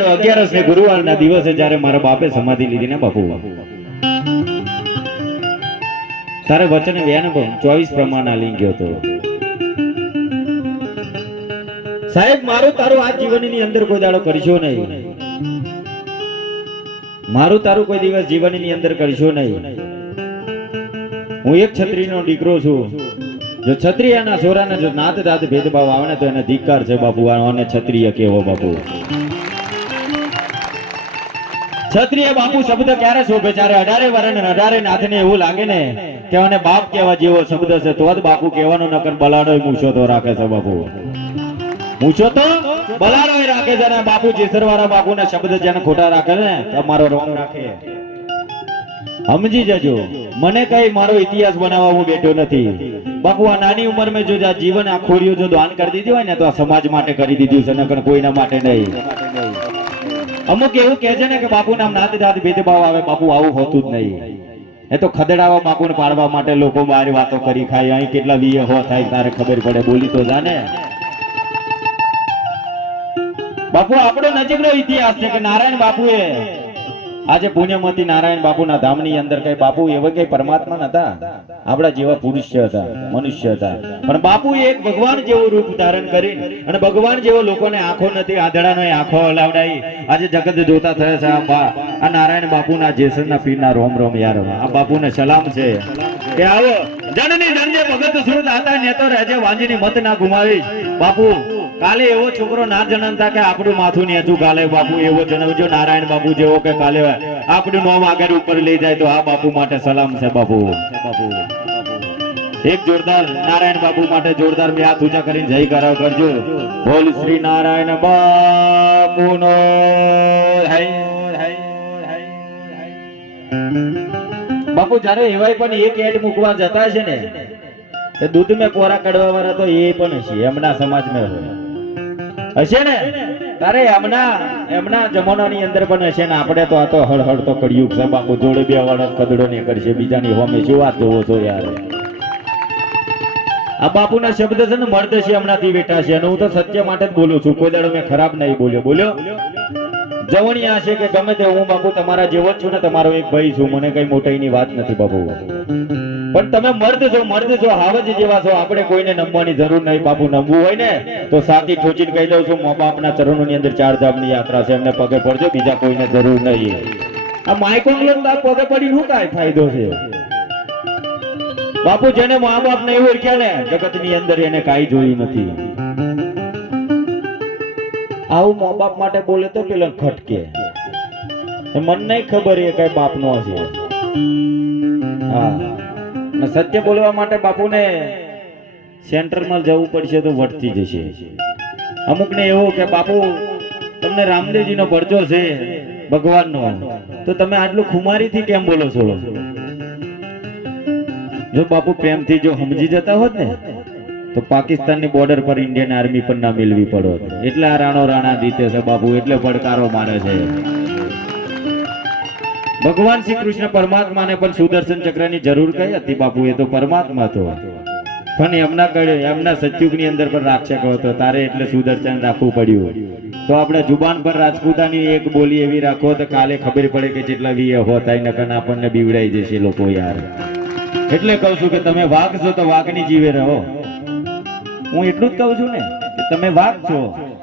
11 ને ગુરુવારના દિવસે જ્યારે મારા બાપે સમાધિ લીધી ને બાપુ, તારે વચન વ્યાન 24 પ્રમાણે લઈ ગયો હતો. સાહેબ મારું તારું આ જીવનની અંદર કોઈ દાડો કરશો નહીં. મારું તારું કોઈ દિવસ જીવનની અંદર કરશો નહીં. હું એક છત્રીનો દીકરો છું. જો ક્ષત્રિયના છોરાને જો નાત જાત ભેદભાવ આવે ને તો એને ધિક્કાર છે બાપુ. આને ક્ષત્રિય કેવો બાપુ. ક્ષત્રિય બાપુ શબ્દ ક્યારે શોભે? જ્યારે 18 વર્ષ ને 18 નાથને એવું લાગે ને કે મને બાપ કહેવા જેવો શબ્દ છે તો જ બાપુ કહેવાનો, નકર બલાડો મૂછો તો રાખે છે બાપુ. મૂછો તો બલાડો રાખે છે ને બાપુ. જેસરવાળા બાપુને શબ્દ જેને ખોટા રાખે ને તમારો રોંગ રાખે. સમજી જજો. મને કઈ મારો ઇતિહાસ બનાવવા હું બેઠો નથી બાપુ. આ નાની ઉંમર મેં જો જીવન આ ખોરીઓ જો દાન કરી દીધી હોય ને તો આ સમાજ માટે કરી દીધું છે, નકર કોઈના માટે નહીં. અમુક એવું કહે છે ને કે બાપુ નામ નાત જાત ભેદભાવ આવે. બાપુ આવું હોતું જ નહીં. એ તો ખદેડાવા બાપુ ને પાડવા માટે લોકો મારી વાતો કરી ખાય. અહીં કેટલા વીએ હો થાય તારે ખબર પડે. બોલી તો જાને બાપુ. આપણો નજીકનો ઇતિહાસ છે કે નારાયણ બાપુએ આજે પુણ્યમતી નારાયણ બાપુના ધામની અંદર કઈ બાપુ એવા કઈ પરમાત્મા નતા. આપણા જેવા પુરુષ હતા, મનુષ્ય હતા, પણ બાપુ એક ભગવાન જેવું રૂપ ધારણ કરી અને ભગવાન જેવો લોકોને આંખો નથી, આંધળાનો આંખો હલાવડાઈ આજે જગત જોતા થયા છે. આ નારાયણ બાપુના જેસરના પીરના રોમ રોમ યાર. આ બાપુને સલામ છે કે આવો જનની જનજે ભગત સુરત આતા ને તો રહેજે વાંજીની મત ના ગુમાવીશ. બાપુ કાલે એવો છોકરો ના જન્મતા કે આપણું માથું નેચું કાલે બાપુ એવો જન્મજો નારાયણ બાપુ જેવો કે કાલે આપણું નામ આગળ ઉપર લઈ જાય તો આ બાપુ માટે સલામ છે બાપુ. એક જોરદાર નારાયણ બાપુ માટે જોરદાર બે હાથ ઊંચા કરીને જય કરાવ કરજો. બોલ શ્રી નારાયણ બાપુનો બાપુ. જ્યારે એવાય પણ એક એડ મૂકવા જતા છે ને તો દૂધ મેં કોરા કાઢવા વાળા તો એ પણ છે એમના સમાજમાં હોય હશે ને. તારે એમના જમાનાની અંદર પણ હશે ને. આપણે તો આ તો હળહળ તો કળિયુગ છે બાપુ. જોડે બે વળત કદડો ને કરશે બીજાની હોમે શું વાત જોવો છો યાર. આ બાપુના શબ્દ છે ને મર્દ છે હમણાંથી બેઠા છે અને હું તો સત્ય માટે જ બોલું છું. કોઈ દાડો મેં ખરાબ નહીં બોલ્યો. જવણિયા છે કે ગમે તે હું બાપુ તમારા જેવો જ છું ને. તમારો એક ભાઈ છું. મને કઈ મોટાઈની વાત નથી બાપુ. પણ તમે મર્દ છો, હાવજ જેવા છો. આપણે કોઈને નમવાની જરૂર નહીં બાપુ. નમવું હોય ને તો સાથી ઠોચીને કહી દઉં છું મા બાપના ચરણોની અંદર 4 ધામની યાત્રા છે, એમને પગે પડજો. બીજા કોઈને જરૂર નહીં. આ માઇકોંગલો પગે પડી શું કાંઈ ફાયદો છે બાપુ? જેને મા બાપ ને એવું ઓળખ્યા ને જગતની અંદર એને કાંઈ જોયું નથી. આવું મા બાપ માટે બોલે તો પેલો ખટકે. મન નહીં ખબર એ કઈ બાપ નો છે. હા, સત્ય બોલવા માટે બાપુને સેન્ટરમાં જવું પડશે તો વટતી જશે. અમુક ને એવું કે બાપુ તમને રામદેવજીનો પરચો છે ભગવાનનો તો તમે આટલું ખુમારીથી કેમ બોલો છો? જો બાપુ પ્રેમથી જો સમજી જતા હોત ને તો પાકિસ્તાનની બોર્ડર પર ઇન્ડિયન આર્મી પણ ના મિલવી પડોત. એટલે આ રાણા જીતે છે બાપુ. એટલે પડકારો મારે છે. ભગવાન શ્રી કૃષ્ણ પરમાત્માને પણ સુદર્શન ચક્રની જરૂર કઈ હતી બાપુ? એ તો પરમાત્મા હતો પણ એમના સતયુગની અંદર પણ રાક્ષક હતો. તારે એટલે સુદર્શન રાખવું પડ્યું. તો આપણે જુબાન પર રાજપૂતાની એક બોલી એવી રાખો તો કાલે ખબર પડે કે જેટલા વીએ હો થાય નકર આપણને બીવડાઈ જશે લોકો યાર. એટલે કહું છું કે તમે વાઘ છો તો વાઘની જીવે રહો. હું એટલું જ કહું છું ને કે તમે વાઘ છો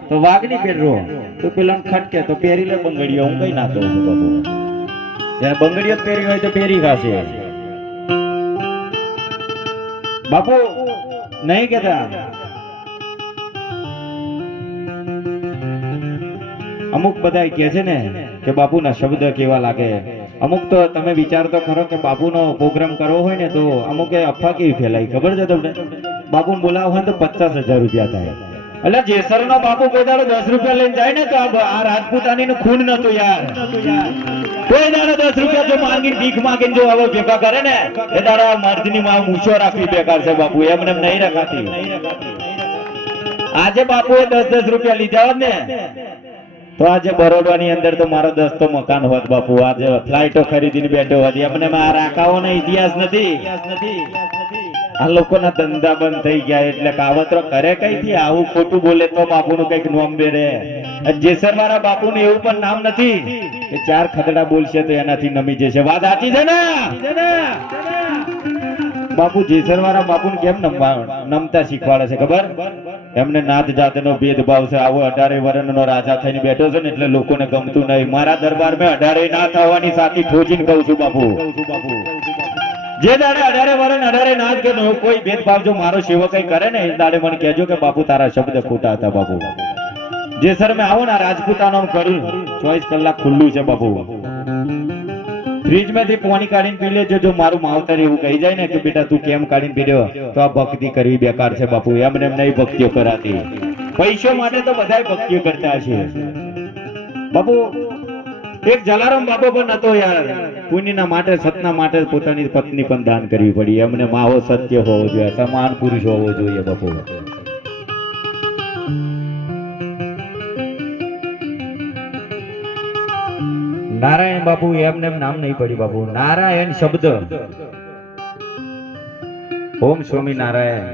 તો વાઘની પહેરો તો પેલા ખટકે તો પહેરી લે બંગડીઓ. હું કઈ ના કહું છું બાપુ. બંગડીઓ પહેરી હોય તો પહેરી ખાશે બાપુ. નહીં કેતા અમુક બધા કે છે ને કે બાપુના શબ્દ કેવા લાગે. અમુક તો તમે વિચાર તો ખરો કે બાપુનો પ્રોગ્રામ કરવો હોય ને તો અમુક અફવા કેવી ફેલાઈ ખબર છે તમને? બાપુને બોલાવો હોય તો 50,000 રૂપિયા થાય. એટલે જેસરનો બાપુ કોઈ દાડો 10 રૂપિયા લઈને જાય ને તો આ રાજપૂતાની ખૂન નતું યાર. કોઈ દાડો 10 રૂપિયા જો માંગીને ભીખ માંગીને જો હવે ભેગા કરે ને એ દાડો મર્દની માં મૂછો રાખવી બેકાર છે બાપુ. એમને નહીં રખાતી. આજે બાપુએ 10-10 રૂપિયા લીધા હોત ને તો આજે બરોડાની અંદર તો મારો 10 તો મકાન હોત બાપુ. આજે ફ્લાઇટો ખરીદીને બેઠો હોત. એમને આ રાખાઓનો ઇતિહાસ નથી. આ લોકોના ધંધા બંધ થઈ ગયા એટલે કાવતરો કરે કઈથી આવું ખોટું બોલે તો બાપુનું કઈક નોમ બેરે. જેસર વાળા બાપુનું એવું પણ નામ નથી કે ચાર ખદડા બોલશે તો એનાથી નમી જશે. વાત સાચી છે ને? બાપુ જેસર વાળા બાપુને કેમ નમતા શીખવાડે છે ખબર? એમને નાત જાતનો ભેદભાવ છે. આવો 18 વર્ષનો રાજા થઈને બેઠો છે ને એટલે લોકોને ગમતું નહીં. મારા દરબારમાં 18 ના થવાની સાથી ઠોજીને કહું છું બાપુ. જે દાડે 18 વર્ષ 18 નાચ કે કોઈ ભેદભાવ જો મારો સેવક કઈ કરે ને એ દાડે મને કહેજો કે બાપુ તારા શબ્દ ખોટા હતા બાપુ. જેસર મેં આવો ને રાજપૂતાનો કરી 24 કલાક ખુલ્લું છે બાપુ. ફ્રીજ માંથી પાણી કાઢીને પી લેજો. જો મારું માવતર એવું કહી જાય ને કે બેટા તું કેમ કાઢીને પી રહ્યો તો આ ભક્તિ કરવી બેકાર છે બાપુ. એમને એમ નહીં ભક્તિઓ કરાતી. પૈસો માટે તો બધાય ભક્તિઓ કરતા છે બાપુ. એક જલારામ બાપુ પણ હતો યાર. પુણ્યના માટે સતના માટે પોતાની પત્ની પણ દાન કરવી પડી. એમને માવો સત્ય હોવો જોઈએ, સમાન પુરુષ હોવો જોઈએ બાપુ. નારાયણ બાપુ એમને એમ નામ નહીં પડ્યું બાપુ. નારાયણ શબ્દ. ઓમ સ્વામી નારાયણ.